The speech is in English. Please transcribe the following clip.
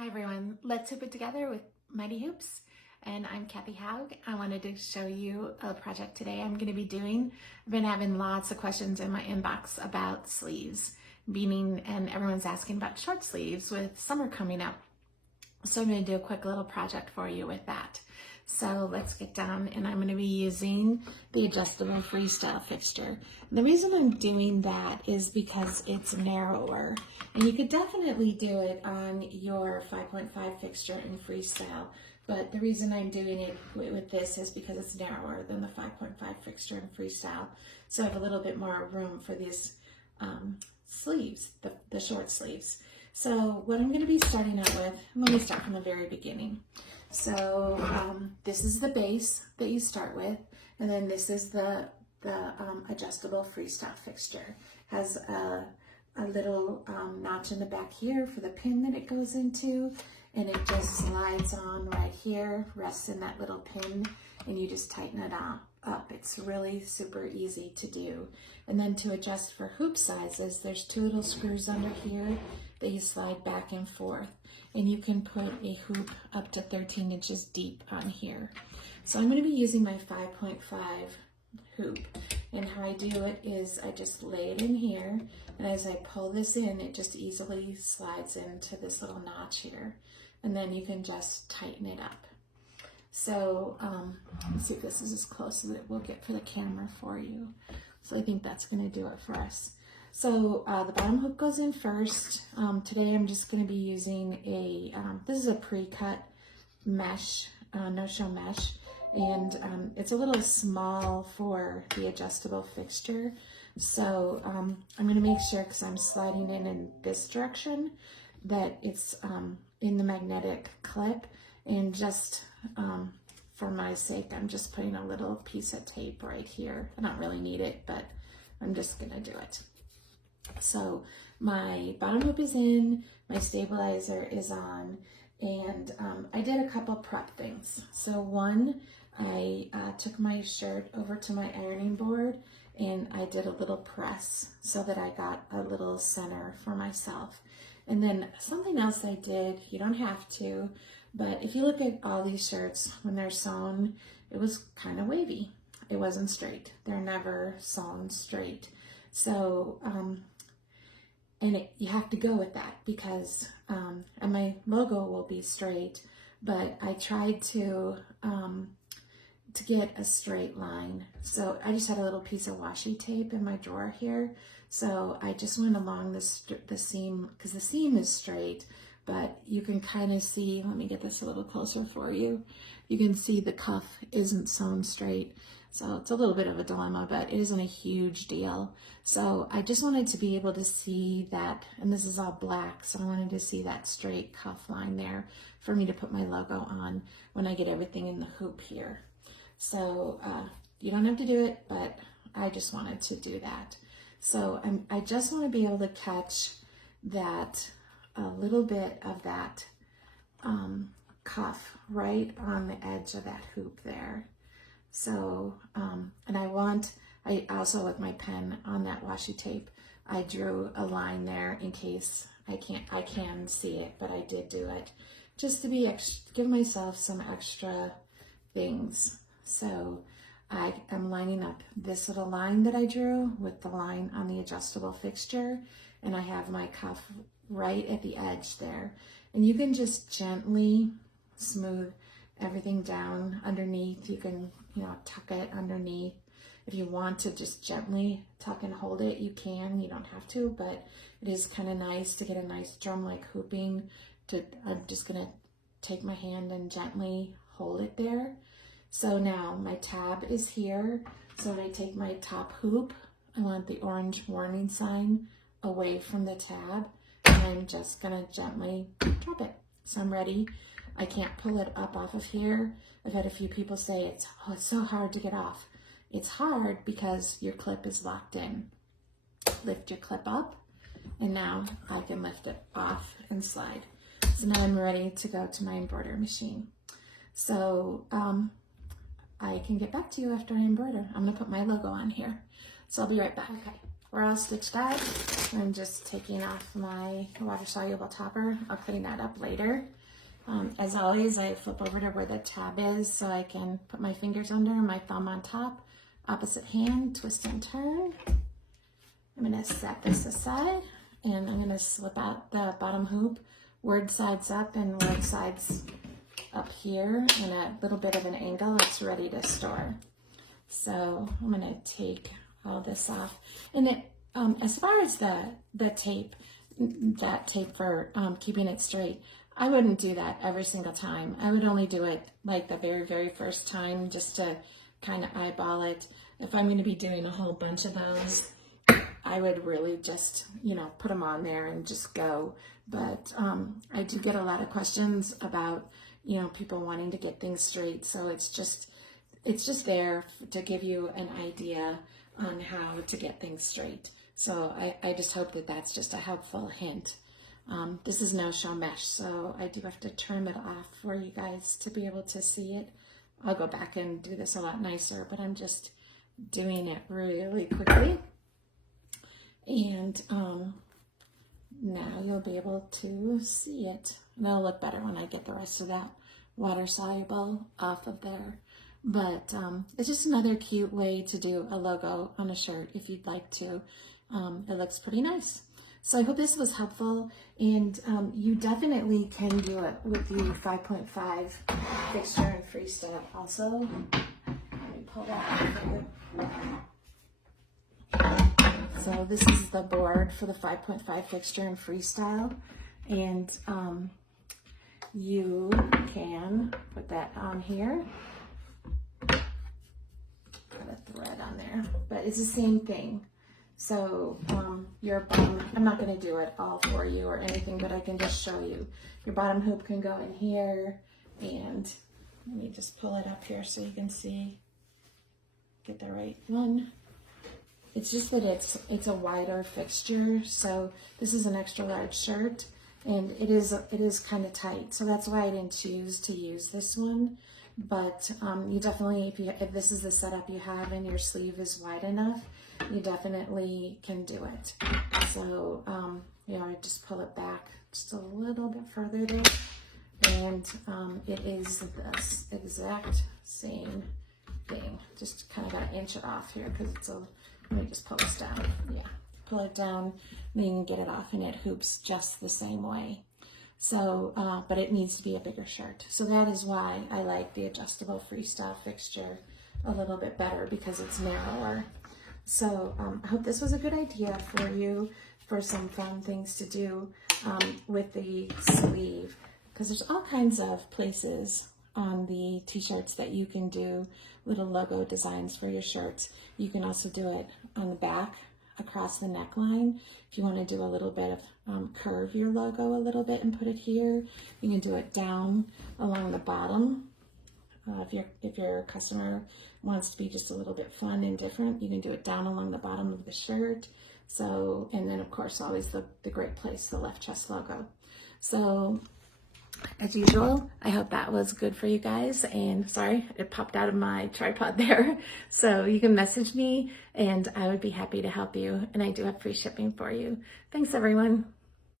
Hi everyone, let's hoop it together with Mighty Hoops, and I'm Cathy Haug. I wanted to show you a project today I'm going to be doing. I've been having lots of questions in my inbox about sleeves, meaning, and everyone's asking about short sleeves with summer coming up. So I'm going to do a quick little project for you with that. So let's get down, and I'm going to be using the adjustable freestyle fixture. The reason I'm doing that is because it's narrower, and you could definitely do it on your 5.5 fixture in freestyle, but the reason I'm doing it with this is because it's narrower than the 5.5 fixture in freestyle. So I have a little bit more room for these sleeves, the short sleeves. So what I'm going to be starting out with, let me start from the very beginning. So this is the base that you start with, and then this is the adjustable freestyle fixture. Has a little notch in the back here for the pin that it goes into, and it just slides on right here, rests in that little pin, and you just tighten it up. It's really super easy to do. And then to adjust for hoop sizes, there's two little screws under here that you slide back and forth, and you can put a hoop up to 13 inches deep on here. So I'm going to be using my 5.5 hoop, and how I do it is I just lay it in here, and as I pull this in, it just easily slides into this little notch here, and then you can just tighten it up. So let's see if this is as close as it will get for the camera for you. So I think that's going to do it for us. So the bottom hook goes in first. Today I'm just going to be using a, this is a pre-cut mesh, no-show mesh, and it's a little small for the adjustable fixture. So I'm going to make sure, because I'm sliding in this direction, that it's in the magnetic clip, and just for my sake, I'm just putting a little piece of tape right here. I don't really need it, but I'm just going to do it. So my bottom hoop is in, my stabilizer is on, and I did a couple prep things. So one, I took my shirt over to my ironing board, and I did a little press so that I got a little center for myself. And then something else I did, you don't have to, but if you look at all these shirts, when they're sewn, it was kind of wavy. It wasn't straight. They're never sewn straight. So, you have to go with that, because, and my logo will be straight, but I tried to get a straight line. So I just had a little piece of washi tape in my drawer here. So I just went along the seam, because the seam is straight, but you can kind of see, let me get this a little closer for you. You can see the cuff isn't sewn straight. So it's a little bit of a dilemma, but it isn't a huge deal. So I just wanted to be able to see that, and this is all black, so I wanted to see that straight cuff line there for me to put my logo on when I get everything in the hoop here. So you don't have to do it, but I just wanted to do that. So I just want to be able to catch that, a little bit of that cuff right on the edge of that hoop there. So, and I also, with my pen on that washi tape, I drew a line there in case I can see it, but I did do it just to give myself some extra things. So I am lining up this little line that I drew with the line on the adjustable fixture, and I have my cuff right at the edge there. And you can just gently smooth everything down underneath. You can, tuck it underneath. If you want to just gently tuck and hold it, you can. You don't have to, but it is kind of nice to get a nice drum-like hooping. I'm just gonna take my hand and gently hold it there. So now my tab is here. So when I take my top hoop, I want the orange warning sign away from the tab, and I'm just gonna gently drop it. So I'm ready. I can't pull it up off of here. I've had a few people say it's so hard to get off. It's hard because your clip is locked in. Lift your clip up, and now I can lift it off and slide. So now I'm ready to go to my embroidery machine. So I can get back to you after I embroider. I'm gonna put my logo on here. So I'll be right back. Okay. we're all stitched up. I'm just taking off my water-soluble topper. I'll clean that up later. As always, I flip over to where the tab is so I can put my fingers under, my thumb on top, opposite hand, twist and turn. I'm going to set this aside, and I'm going to slip out the bottom hoop, word sides up and word sides up here in a little bit of an angle. It's ready to store. So I'm going to take all this off. And it, as far as the tape, that tape for keeping it straight, I wouldn't do that every single time. I would only do it like the very, very first time just to kind of eyeball it. If I'm going to be doing a whole bunch of those, I would really just, you know, put them on there and just go. But I do get a lot of questions about, you know, people wanting to get things straight. So it's just there to give you an idea on how to get things straight. So I just hope that that's just a helpful hint. This is no-show mesh, so I do have to trim it off for you guys to be able to see it. I'll go back and do this a lot nicer, but I'm just doing it really quickly. And now you'll be able to see it. And it'll look better when I get the rest of that water soluble off of there. But it's just another cute way to do a logo on a shirt if you'd like to. It looks pretty nice. So I hope this was helpful, and you definitely can do it with the 5.5 fixture and freestyle also. Let me pull that out for you. So this is the board for the 5.5 fixture and freestyle, and you can put that on here. Put a thread on there, but it's the same thing. So your bottom, I'm not going to do it all for you or anything, but I can just show you. Your bottom hoop can go in here, and let me just pull it up here so you can see, get the right one. It's just that it's a wider fixture, so this is an extra large shirt, and it is kind of tight, so that's why I didn't choose to use this one. But you definitely, if this is the setup you have and your sleeve is wide enough, you definitely can do it. So, you know, I just pull it back just a little bit further there. And it is this exact same thing. Just kind of got to inch it off here because it's a, let me just pull this down. Yeah, pull it down, and then you can get it off, and it hoops just the same way. So, but it needs to be a bigger shirt. So that is why I like the adjustable freestyle fixture a little bit better, because it's narrower. So I hope this was a good idea for you for some fun things to do with the sleeve, because there's all kinds of places on the t-shirts that you can do little logo designs for your shirts. You can also do it on the back across the neckline. If you want to do a little bit of curve your logo a little bit and put it here, you can do it down along the bottom. If your customer wants to be just a little bit fun and different, you can do it down along the bottom of the shirt. So, and then of course always the great place, the left chest logo. So as usual, I hope that was good for you guys, and sorry, it popped out of my tripod there. So you can message me and I would be happy to help you, and I do have free shipping for you. Thanks everyone.